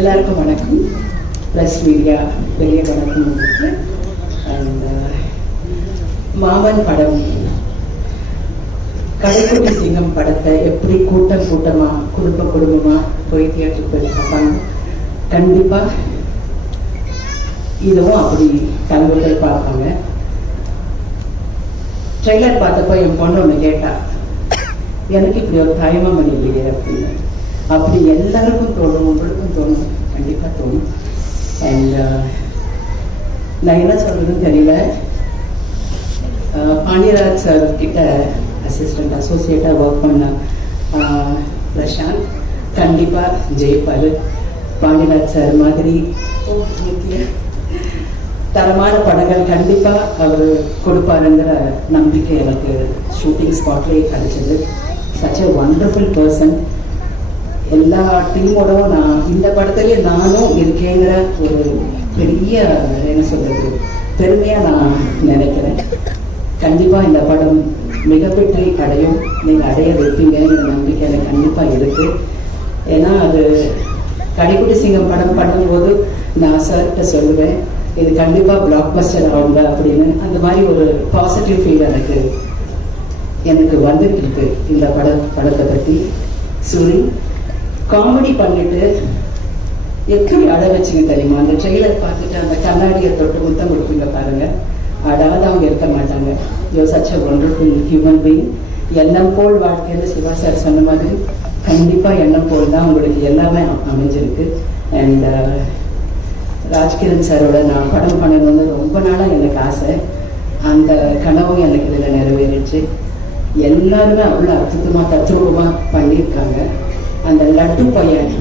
எல்லாருக்கும் வணக்கம். Plus media பெரிய வணக்கம் உங்களுக்கு. அண்ட் மாமன் படம், கடைக்குட்டி சிங்கம் படத்தை எப்படி கூட்டம் கூட்டமாக குடும்பமாக போய் தியேட்டருக்கு போய் பார்ப்பாங்க. கண்டிப்பாக இதுவும் அப்படி கலந்துகள் பார்ப்பாங்க. ட்ரெய்லர் பார்த்தப்போ என் பொண்ணு ஒன்று கேட்டா, எனக்கு இப்படி ஒரு தாய்மாமன் இல்லையே அப்படின்னு. அப்படி எல்லாருக்கும் தோணும், உங்களுக்கும் தோணும், கண்டிப்பாக தோணும். அண்ட் நான் என்ன சொல்றதுன்னு தெரியல. பாண்டியராஜ் சார் கிட்ட அசிஸ்டன்ட் அசோசியேட்டாக ஒர்க் பண்ண பிரசாந்த் கண்டிப்பாக ஜெயிப்பார். பாண்டியராஜ் சார் மாதிரி தரமான படங்கள் கண்டிப்பாக அவர் கொடுப்பாருங்கிற நம்பிக்கை எனக்கு ஷூட்டிங் ஸ்பாட்லேயே கிடைச்சது. Such a wonderful person. எல்லா டீமோடவும் நான் இந்த படத்துலேயே நானும் இருக்கேங்கிற ஒரு பெரிய என்ன சொல்றது பெருமையாக நான் நினைக்கிறேன். கண்டிப்பாக இந்த படம் மிகப்பெரிய அடையும், நீங்கள் அடைய வைப்பீங்கிற நம்பிக்கை எனக்கு கண்டிப்பாக இருக்கு. ஏன்னா அது கடைக்குட்டி சிங்கம் படம் பண்ணும்போது நான் சார்கிட்ட சொல்லுவேன், இது கண்டிப்பாக பிளாக் பஸ்டர் ஆகுங்க அப்படின்னு. அந்த மாதிரி ஒரு பாசிட்டிவ் ஃபீல் எனக்கு வந்துட்டு இருக்கு இந்த படத்தை பற்றி. சூரி காமெடி பண்ணிட்டு எப்படி அழ வச்சுங்க தெரியுமா? அந்த ட்ரெய்லர் பார்த்துட்டு அந்த கண்ணாடியை தொட்டு முத்தம் கொடுப்பீங்க பாருங்க, அடாவது அவங்க இருக்க மாட்டாங்க. You such a wonderful human being. எண்ணம் போல் வாழ்க்கையில் சிவா சார் சொன்ன மாதிரி கண்டிப்பாக எண்ணம் போல் தான் உங்களுக்கு எல்லாமே அமைஞ்சிருக்கு. அண்ட் ராஜ்கிரண் சாரோட நான் படம் பண்ணணும்னு ரொம்ப நாளாக எனக்கு ஆசை. அந்த கனவும் எனக்கு இதில் நிறைவேறிச்சு. எல்லாருமே அவ்வளோ அற்புதமாக தத்ரூபமாக பண்ணியிருக்காங்க. அந்த லட்டு பையன்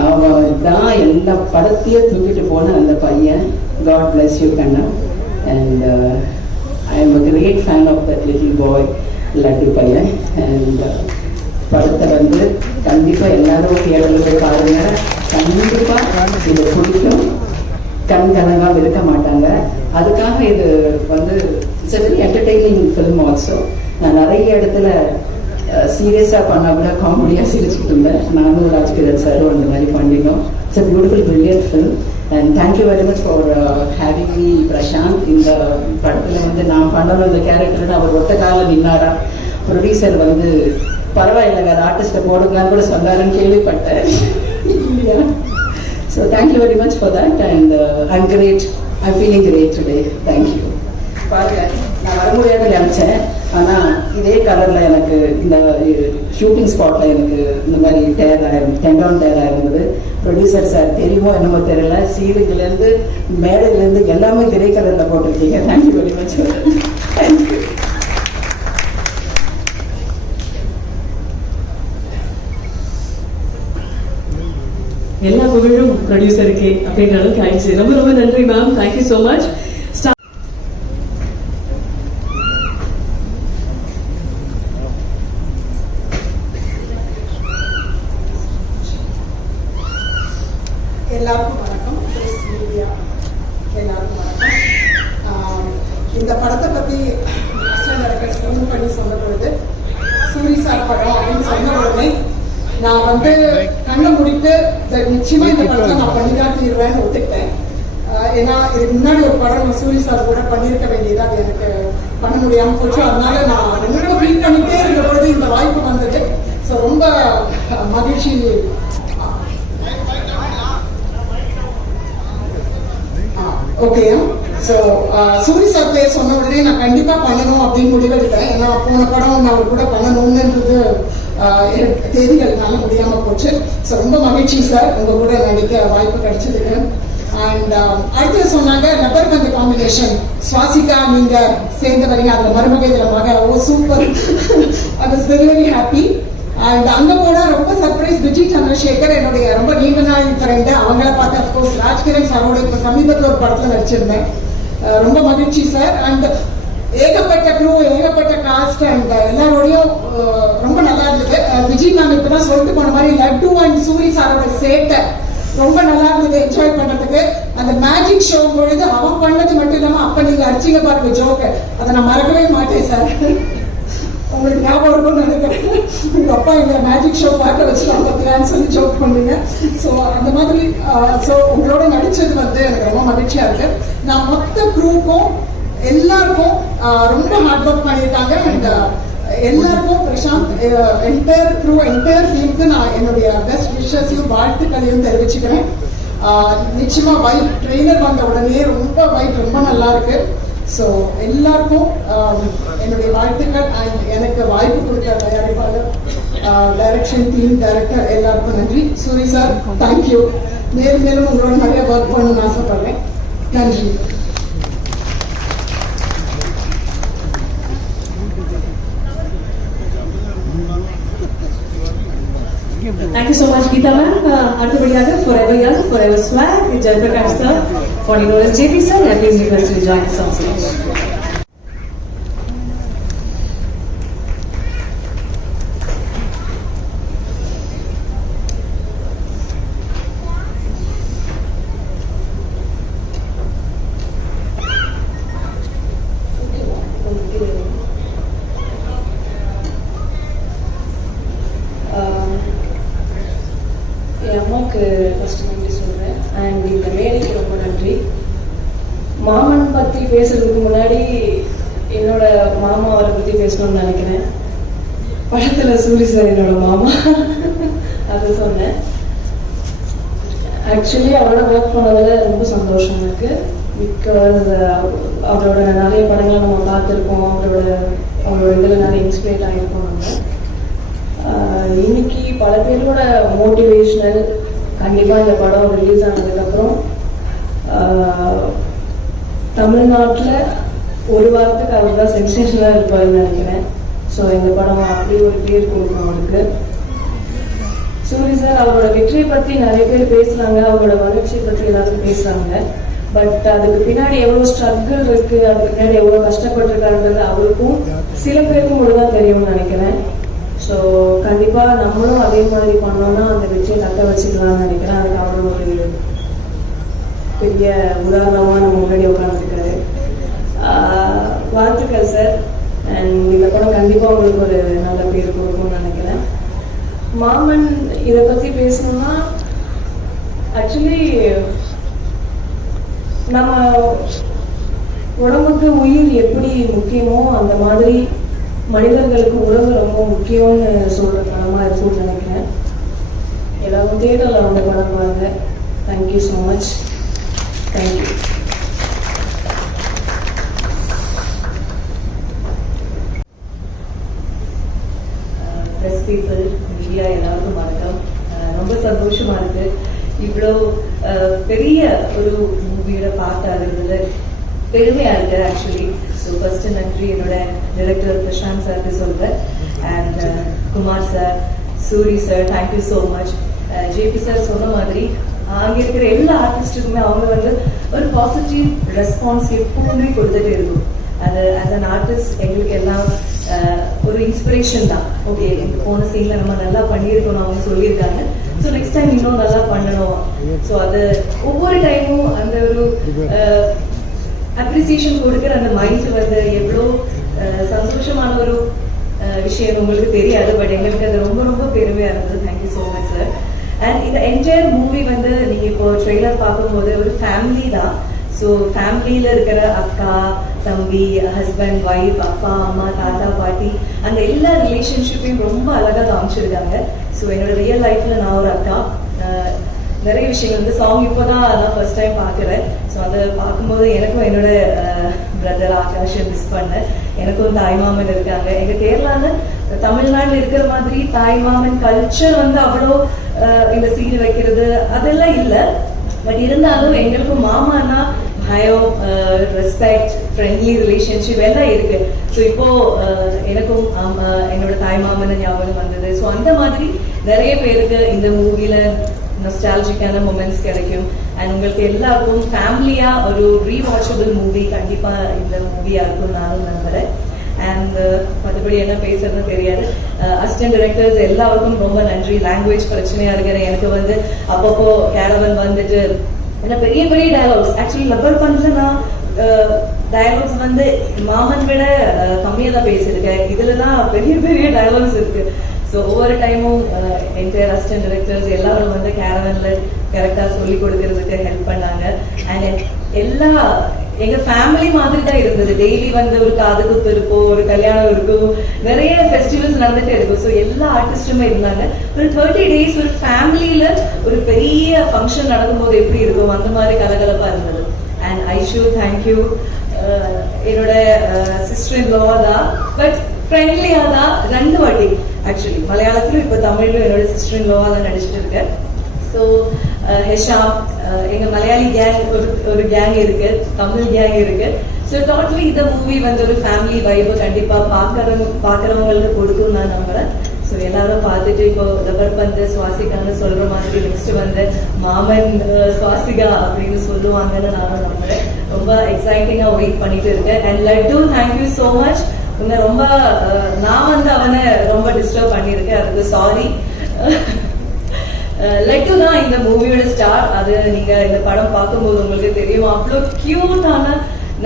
அவன் தான் எல்லா படத்தையும் தூக்கிட்டு போன அந்த பையன். காட் பிளஸ் யூ கண்ணா. And I am a great fan of that little boy Laddu பையன். அண்ட் படத்தை கண்டிப்பாக எல்லாரும் தியேட்டர்ல பாருங்க. கண்டிப்பாக இது பிடிக்கும். கண் கனகாக இருக்க மாட்டாங்க. அதுக்காக இது it's a very entertaining film also. நான் நிறைய இடத்துல சீரியஸாக பண்ணால் கூட காமெடியாக சிரிச்சுட்டு இருந்தேன். நானும் ராஜ்கிரண் சாரும் அந்த மாதிரி பண்ணினோம். It's a beautiful brilliant film. And thank you very much for having me Prashanth. இந்த படத்தில் நான் பண்ணணும் இந்த கேரக்டர்னு அவர் ஒத்த காலம் நின்னாரா. ப்ரொடியூசர் பரவாயில்ல வேறு ஆர்டிஸ்ட்டை போடுங்களான்னு கூட சொன்னாருன்னு கேள்விப்பட்டேன் இல்லையா. So thank you very much for that. And I'm great, I'm feeling great today. Thank you. பாருங்க, நான் வர முடியாதுன்னு நினச்சேன். ஆனால் இதே கலரில் எனக்கு இந்த ஷூட்டிங் ஸ்பாட்டில் எனக்கு இந்த மாதிரி டெண்டான் டேராக இருந்தது. ப்ரொடியூசர் சார் தெரியுமோ என்னமோ தெரியல, சீலுங்கலேருந்து மேடையிலேருந்து எல்லாமே கிரே கலரில் போட்டிருக்கீங்க. Thank you very much. தேங்க்யூ. எல்லா புகழும் ப்ரொடியூசருக்கு அப்படின்ற அளவுக்கு ஆயிடுச்சு. ரொம்ப ரொம்ப நன்றி மேம். Thank you so much. எல்லாருக்கும் வணக்கம். எல்லாருக்கும் வணக்கம். இந்த படத்தை பற்றி ஃபோன் பண்ணி சொன்ன பொழுது சூரி சார் படம் அப்படின்னு சொன்ன உடனே நான் கண்ணை முடித்து நிச்சயமா இந்த படத்தை நான் பண்ணிதான் தீர்வேன்னு ஒத்துக்கிட்டேன். ஏன்னா இதுக்கு முன்னாடி ஒரு படம் சூரி சார் கூட பண்ணியிருக்க வேண்டியது, அது எனக்கு பண்ண முடியாமல் போச்சு. அதனால நான் ரொம்ப ஃபீல் பண்ணிட்டே இருந்த பொழுது இந்த வாய்ப்பு வந்தது. ஸோ ரொம்ப மகிழ்ச்சி. ஓகே. ஸோ சூரி சார் பேர் சொன்ன உடனே நான் கண்டிப்பாக பண்ணணும் அப்படின்னு முடிவெடுத்தேன். ஏன்னா போன படம் நான் கூட பண்ணணும்ன்றது தேதிகளுக்கான முடியாமல் போச்சு. ஸோ ரொம்ப மகிழ்ச்சி சார் உங்க கூட நடிக்க வாய்ப்பு கிடைச்சதுக்கு. அண்ட் அடுத்து சொன்னாங்க நபர்பந்து காம்பினேஷன். சுவாசிகா நீங்க சேர்ந்து வரீங்க, அதுல மருமக இதுல மக. Oh super. I was very very happy. And அங்க போனா ரொம்ப சர்ப்ரைஸ். விஜய் சந்திரசேகர் என்னுடைய ரொம்ப நீண்ட நாள் ஃப்ரெண்டு. அவங்கள பார்த்து அப்கோர்ஸ் ராஜ்கிரண் சாரோட இப்போ சமீபத்தில் ஒரு படத்தில் நடிச்சிருந்தேன். ரொம்ப மகிழ்ச்சி சார். அண்ட் ஏகப்பட்ட க்ரூ, ஏகப்பட்ட காஸ்ட் அண்ட் எல்லாரோடையும் ரொம்ப நல்லா இருந்தது. விஜய் மேம் இப்பதான் சொல்லிட்டு போன மாதிரி லட்டு அண்ட் சூரி சாரோட சேட்டை ரொம்ப நல்லா இருந்தது என்ஜாய் பண்றதுக்கு. அந்த மேஜிக் ஷோ பொழுது அவன் பண்ணது மட்டும் இல்லாம அப்ப நீங்க அடிச்சிங்க பாருங்க ஜோக்க, அதை நான் மறக்கவே மாட்டேன் சார். உங்களுக்கு ஞாபகம் இருக்கும்னு நினைக்கிறேன். அப்பா எங்களை மேஜிக் ஷோ பார்க்க வச்சுலாம் பார்த்தியான்னு சொல்லி ஜோக் பண்ணுங்க. ஸோ அந்த மாதிரி ஸோ உங்களோட நடிச்சது வந்து எனக்கு ரொம்ப மகிழ்ச்சியா இருக்கு. நான் மொத்த குரூப்பும் எல்லாருக்கும் ரொம்ப ஹார்ட் ஒர்க் பண்ணியிருக்காங்க. அண்ட் எல்லாருக்கும் பிரசாந்த் என்டையர் க்ரூ என்டையர் டீமுக்கு நான் என்னுடைய பெஸ்ட் விஷஸையும் வாழ்த்துக்களையும் தெரிவிச்சுக்கிறேன். நிச்சயமா வைப் ட்ரெய்லர் வந்த உடனே வைப் ரொம்ப நல்லா இருக்கு. ஸோ எல்லாருக்கும் என்னுடைய வாழ்த்துக்கள். அண்ட் எனக்கு வாய்ப்பு கொடுத்த தயாரிப்பாளர், டைரக்ஷன் டீம், டைரக்டர் எல்லாருக்கும் நன்றி. Soori sir thank you. மேலும் மேலும் உங்களோட நிறைய ஒர்க் பண்ணணும்னு ஆசைப்படுறேன். நன்றி. Thank you so much, Geeta ma'am. அடுத்தபடியாக Forever Young, Forever Swag with Jayaprakash sir, formerly known as JP sir, and please request to join us on stage. என் அம்மாவுக்கு ஃபர்ஸ்ட் நன்றி சொல்கிறேன். அண்ட் இந்த மேடைக்கு ரொம்ப நன்றி. மாமன் பற்றி பேசுறதுக்கு முன்னாடி என்னோட மாமா அவரை பற்றி பேசணும்னு நினைக்கிறேன். படத்தில் சூரி சார் என்னோட மாமா அது சொன்னேன். ஆக்சுவலி அவரோட ஒர்க் பண்ணதில் ரொம்ப சந்தோஷம் இருக்குது. பிகாஸ் அவரோட நிறைய படங்களை நம்ம பார்த்துருக்கோம். அவரோட இதில் நிறைய இன்ஸ்பிரேட் ஆகிருக்கோம். நம்ம இன்னைக்கு பல பேரோட மோட்டிவேஷனல். கண்டிப்பாக இந்த படம் ரிலீஸ் ஆனதுக்கப்புறம் தமிழ்நாட்டில் ஒரு வாரத்துக்கு அவர் தான் சென்சேஷனாக இருப்பாருன்னு நினைக்கிறேன். ஸோ இந்த படம் அப்படி ஒரு பேர் கொடுக்கும் அவருக்கு. சூரி சார் அவரோட வெற்றியை பற்றி நிறைய பேர் பேசுகிறாங்க, அவரோட வளர்ச்சியை பற்றி எல்லாரும் பேசுகிறாங்க. பட் அதுக்கு பின்னாடி எவ்வளோ ஸ்ட்ரகிள் இருக்குது, அதுக்கு பின்னாடி எவ்வளோ கஷ்டப்பட்டுருக்காருன்றது அவருக்கும் சில பேருக்கும் மட்டும் தான் தெரியும்னு நினைக்கிறேன். ஸோ கண்டிப்பாக நம்மளும் அதே மாதிரி பண்ணோம்னா அந்த வெற்றியை தக்க வச்சுக்கலாம்னு நினைக்கிறேன். அதுக்கு அவரும் ஒரு பெரிய உதாரணமாக நம்ம முன்னாடி உட்காந்துருக்காரு. வாழ்த்துக்கள் சார். அண்ட் இந்த படம் கண்டிப்பாக உங்களுக்கு ஒரு நல்ல பேர் கொடுக்கும்னு நினைக்கிறேன். மாமன் இதை பற்றி பேசணும்னா ஆக்சுவலி நம்ம உடம்புக்கு உயிர் எப்படி முக்கியமோ அந்த மாதிரி மனிதர்களுக்கு உறவு ரொம்ப முக்கியம்னு சொல்ற படமா இருக்கும்னு நினைக்கிறேன். எல்லாரும் தியேட்டர்ல வந்து படம் பாருங்க. Thank you so much. Thank you. Press people, media எல்லாருக்கும் வணக்கம். ரொம்ப சந்தோஷமா இருக்கு இவ்வளோ பெரிய ஒரு மூவியோட பார்ட் ஆகுறதுல பெருமையா இருக்கு ஆக்சுவலி. ஸோ ஃபர்ஸ்ட் நன்றி என்னோட டைரக்டர் பிரசாந்த் சாருக்கு சொல்றேன். And Kumar sir, Soori sir, thank you so much. JP sir சொன்ன மாதிரி அங்கே இருக்கிற எல்லா ஆர்டிஸ்டுக்குமே அவங்க வந்து ஒரு பாசிட்டிவ் ரெஸ்பான்ஸ் எப்பவுமே கொடுத்துட்டே இருக்கும். அது ஆஸ் அன் ஆர்டிஸ்ட் எங்களுக்கு எல்லாம் ஒரு இன்ஸ்பிரேஷன் தான். ஓகே, போன சீன்ல நம்ம நல்லா பண்ணியிருக்கணும் அவங்க சொல்லியிருக்காங்க. ஸோ நெக்ஸ்ட் டைம் இன்னும் நல்லா பண்ணணும். ஸோ அது ஒவ்வொரு டைமும் அந்த ஒரு அப்ரிசியேஷன் கொடுக்குற அந்த மைண்ட் வந்து எவ்வளோ சந்தோஷமான ஒரு விஷயம் உங்களுக்கு தெரியாது. பட் எங்களுக்கு அது ரொம்ப ரொம்ப பெருமையா இருந்தது. Thank you so much sir. And இந்த என்டையர் மூவி வந்து நீங்க இப்போ ட்ரெய்லர் பார்க்கும்போது ஒரு ஃபேமிலி தான். ஸோ ஃபேமிலியில இருக்கிற அக்கா, தம்பி, ஹஸ்பண்ட், ஒய்ஃப், அப்பா, அம்மா, தாத்தா, பாட்டி, அந்த எல்லா ரிலேஷன்ஷிப்பையும் ரொம்ப அழகாக காமிச்சிருக்காங்க. ஸோ என்னோட ரியல் லைஃப்ல நான் ஒரு அக்கா, நிறைய விஷயங்கள் வந்து சாங் இப்போதான் நான் ஃபர்ஸ்ட் டைம் பார்க்குறேன். ஸோ அதை பார்க்கும்போது எனக்கும் என்னோட பிரதர் ஆகாஷை மிஸ் பண்ணேன். எனக்கும் தாய்மாமன் இருக்காங்க. எங்க கேரளாவில் தமிழ்நாட்டில் இருக்கிற மாதிரி தாய்மாமன் கல்ச்சர் வந்து அவ்வளோ இந்த சீர் வைக்கிறது அதெல்லாம் இல்லை. பட் இருந்தாலும் எங்களுக்கும் மாமானா பயம், ரெஸ்பெக்ட், ஃப்ரெண்ட்லி ரிலேஷன்ஷிப் எல்லாம் இருக்கு. ஸோ இப்போ எனக்கும் என்னோட தாய்மாமன் ஞாபகம் வந்தது. ஸோ அந்த மாதிரி நிறைய பேருக்கு இந்த மூவில நொஸ்டாலஜிக்கான மொமெண்ட்ஸ் கிடைக்கும். அண்ட் உங்களுக்கு எல்லாருக்கும் ஃபேமிலியா ஒரு ரீவாச்சபிள் மூவி கண்டிப்பா இந்த மூவியா இருக்கும் நானும் நம்புறேன். அண்ட் மற்றபடி என்ன பேசுறதுன்னு தெரியாது. அசிஸ்டன்ட் டைரக்டர்ஸ் எல்லாருக்கும் ரொம்ப நன்றி. லாங்குவேஜ் பிரச்சனையா இருக்கிற எனக்கு வந்து அப்பப்போ கேரவன் வந்துட்டு என்ன பெரிய பெரிய டயலாக்ஸ் ஆக்சுவலி லப்பர் பண்றேன். நான் டயலாக்ஸ் வந்து மாமன் விட கம்மியா தான் பேசியிருக்கேன். இதுலதான் பெரிய பெரிய டயலாக்ஸ் இருக்கு. ஸோ ஒவ்வொரு டைமும் என்டையர் அசிஸ்டன்ட் டைரக்டர்ஸ் எல்லாரும் வந்து கேரவன்ல கரெக்டாக சொல்லி கொடுக்கறதுக்கு ஹெல்ப் பண்ணாங்க. அண்ட் எல்லா எங்க ஃபேமிலி மாதிரி தான் இருந்தது. டெய்லி வந்து ஒரு காது குத்து இருக்கும், ஒரு கல்யாணம் இருக்கும், நிறைய ஃபெஸ்டிவல்ஸ் நடந்துட்டே இருக்கும். ஸோ எல்லா ஆர்டிஸ்டுமே இருந்தாங்க. ஒரு 30 days ஒரு ஃபேமிலியில ஒரு பெரிய ஃபங்க்ஷன் நடக்கும்போது எப்படி இருக்கும் அந்த மாதிரி கலகலப்பா இருந்தது. And Aishu thank you. என்னோட சிஸ்டர் இன் லா தான், பட் ஃப்ரெண்ட்லியா தான் 2 வாட்டி ஆக்சுவலி மலையாளத்திலும் இப்போ தமிழ்லையும் என்னோட சிஸ்டர் இன் லோவா தான் நடிச்சிட்டு இருக்கேன். ஸோ ஹெஷாம், எங்க மலையாளி கேங் ஒரு கேங் இருக்கு, தமிழ் கேங் இருக்கு. ஸோ டோட்டலி இந்த மூவி வந்து ஒரு ஃபேமிலி வைபை கண்டிப்பா பாக்குறவங்களுக்கு கொடுக்கும் நான் நம்புறேன். ஸோ எல்லாரும் பார்த்துட்டு இப்போ ரப்பர்பந்து சுவாசிகான்னு சொல்ற மாதிரி நெக்ஸ்ட் வந்து மாமன் சுவாசிகா அப்படின்னு சொல்லுவாங்கன்னு நானும் நம்புறேன். ரொம்ப எக்ஸைட்டிங்கா வெயிட் பண்ணிட்டு இருக்கேன். And laddu thank you so much. உன்னை ரொம்ப நான் வந்து அவனை ரொம்ப டிஸ்டர்ப் பண்ணியிருக்கேன், அதுக்கு சாரி. லட்டு தான் இந்த மூவியோட ஸ்டார். அது நீங்க இந்த படம் பார்க்கும்போது உங்களுக்கு தெரியும், அவ்வளோ கியூட்டான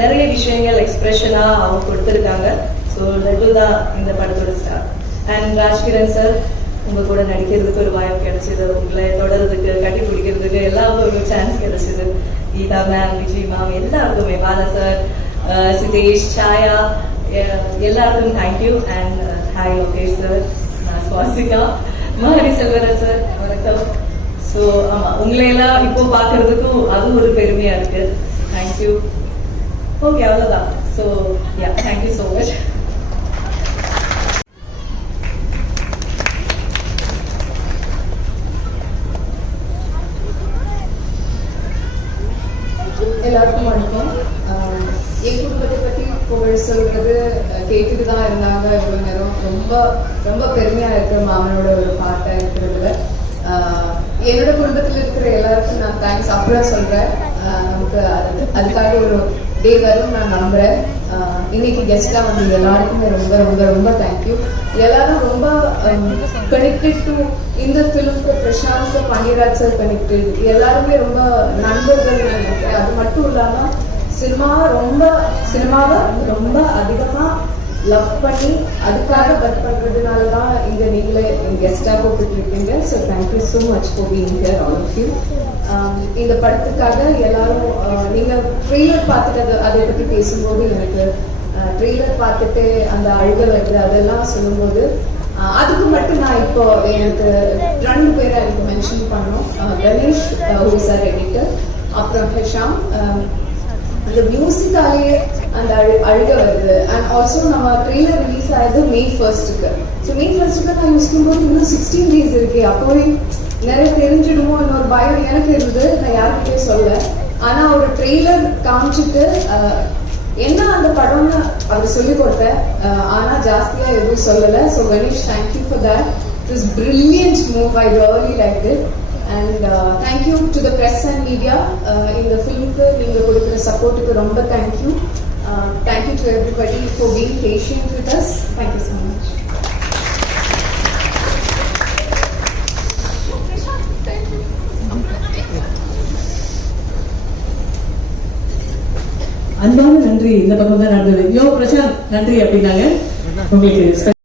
நிறைய விஷயங்கள் எக்ஸ்பிரஷனா அவங்க கொடுத்துருக்காங்க. ஸோ லட்டு தான் இந்த படத்தோட ஸ்டார். அண்ட் ராஜ்கிரண் சார், உங்க கூட நடிக்கிறதுக்கு ஒரு வாய்ப்பு கிடைச்சது, உங்களை தொடர்றதுக்கு கட்டி பிடிக்கிறதுக்கு எல்லாருக்கும் ஒரு சான்ஸ் கிடைச்சது. கீதா மேம், விஜய் மேம், எல்லாருக்குமே, பாலா சார், சிதேஷ், சாயா, எல்லாருக்கும் thank you. And hi Lokesh sir, நான் சுவாசிகா, மஹரி செல்வராஜ் சார், வணக்கம். ஸோ ஆமா, உங்களை எல்லாம் இப்போ பார்க்கறதுக்கும் அது ஒரு பெருமையா இருக்கு. தேங்க்யூ. ஓகே, அவ்வளோதான். So yeah, thank you so much. எல்லாருக்கும் வணக்கம். என் குடும்பத்தை பற்றி புகழ் சொல்றது கேட்டுட்டு தான் இருந்தாங்க இவ்வளோ நேரம். ரொம்ப ரொம்ப பெருமையா இருக்கு மாமனோட ஒரு பாட்டா இருக்கிறதுல. என்னோட குடும்பத்தில் இருக்கிற எல்லாருக்கும் நான் தேங்க்ஸ் அப்புறம் சொல்றேன். நமக்கு அதுக்காக ஒரு டே வரும் நான் நம்புறேன். இன்னைக்கு கெஸ்டா வந்து எல்லாருக்குமே ரொம்ப ரொம்ப ரொம்ப தேங்க்யூ. எல்லாரும் ரொம்ப கனெக்டட் டு இந்த ஃபிலிம்க்கு. பிரசாந்த், பன்னிராஜ் சார் கனெக்டட், எல்லாருமே ரொம்ப நண்பர்கள் நினைக்கிறேன். அது மட்டும் இல்லாம சினிமாவை ரொம்ப அதிகமா லவ் பண்ணி அதுக்காக ஒர்க் பண்றதுனால தான் இங்க நீங்களே கெஸ்டா கூப்பிட்டு இருக்கீங்க. So thank you so much for being here all of you. இந்த படத்துக்காக எல்லாரும் நீங்க ட்ரெய்லர் பார்த்துட்டு அதை பற்றி பேசும்போது எனக்கு ட்ரெய்லர் பார்த்துட்டு அந்த அழுக வருது அதெல்லாம் சொல்லும்போது அதுக்கு மட்டும் நான் இப்போ எனக்கு 2 பேரை எனக்கு மென்ஷன் பண்ணோம். Ganesh who is our editor, அப்புறம் ஹெஷாம். அந்த மியூசிக்காலேயே அந்த அழுக வருது. அண்ட் ஆல்சோ நம்ம ட்ரெய்லர் ரிலீஸ் ஆகுது May 1st. So May 1st நான் யோசிக்கும் போது இன்னும் 16 days இருக்கு. அப்போவே நிறைய தெரிஞ்சிடுமோ இன்னொரு பயம் எனக்கு இருந்தது. நான் யாருக்கிட்டே சொல்ல. ஆனா ஒரு ட்ரெய்லர் காமிச்சிட்டு என்ன அந்த படம்னு அவர் சொல்லி கொடுத்தேன். ஆனா ஜாஸ்தியா எதுவும் சொல்லலை. So Ganesh, thank you for that. It was brilliant move. I really liked it. And thank you to the press and media in the film ku neenga kodukra support ku romba thank you. Thank you to everybody for being patient with us. Thank you so much. அன்பான நன்றி. இந்த பக்கம் தான் நடந்தது. யோ பிரசாந்த் நன்றி அப்படின்னாங்க உங்களுக்கு.